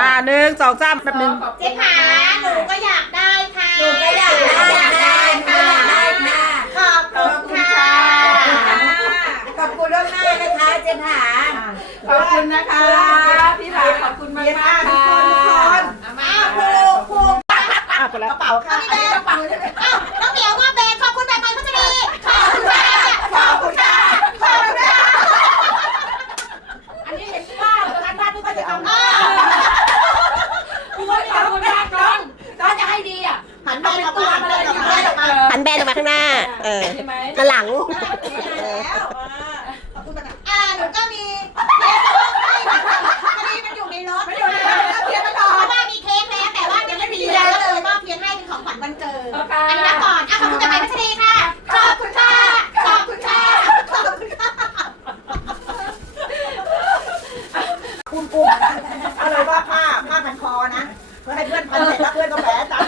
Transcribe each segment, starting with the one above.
อ่าหนึ่งสองสามแบบนึงเจ๊ขาหนูก็อยากได้ค่ะหนูก็อยากได้ค่ะขอบคุณค่ะขอบคุณค่ะขอบคุณล่วงหน้ค่ะคะเจ๊ขาขอบคุณนะคะพี่ผาขอบคุณมากค่ะคุณคนทุกคนมาผูกผูกกระเป๋าค่ะกระเป๋าใช่ไหมันไปตหันแบนออกมาข้างหน้า เออกระหลังอ่าหนูก็มีเทสต์ไม่พอดีมันอยู่ในรถม่อู่ในรถเรเทียบกันก่อนว่ามีเค้กแม้แต่ว่ายังไม่มียกเลยมอบเพียงให้เป็นของขวัญบันเจิดอันนี้ก่อนขอบคุณแต่ไปขอบคุณค่ะ ขอบคุณค่ะ ขอบคุณค่ะ คุณปูอร่าผ้าผ้าพันคอนะ เพื่อให้เพื่อนพันเสร็จแล้วเพื่อนก็แผลตาม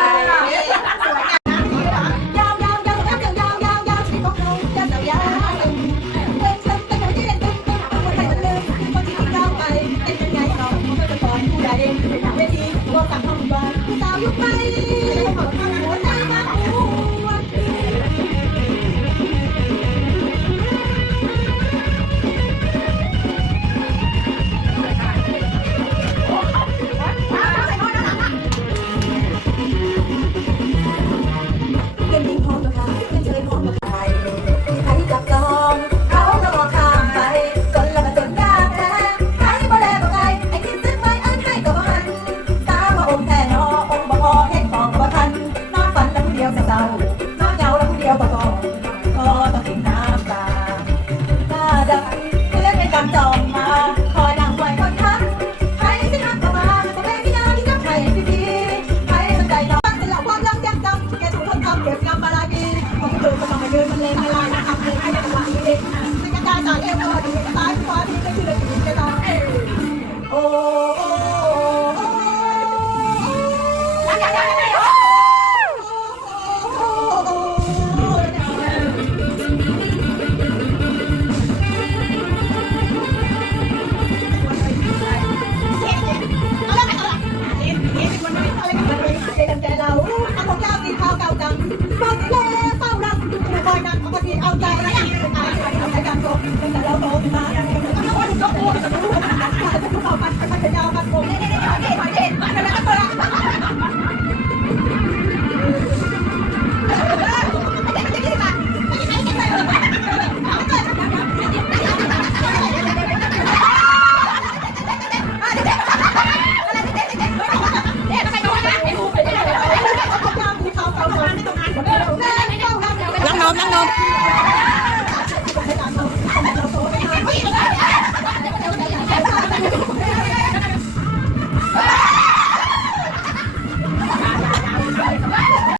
nhóm nhóm nhóm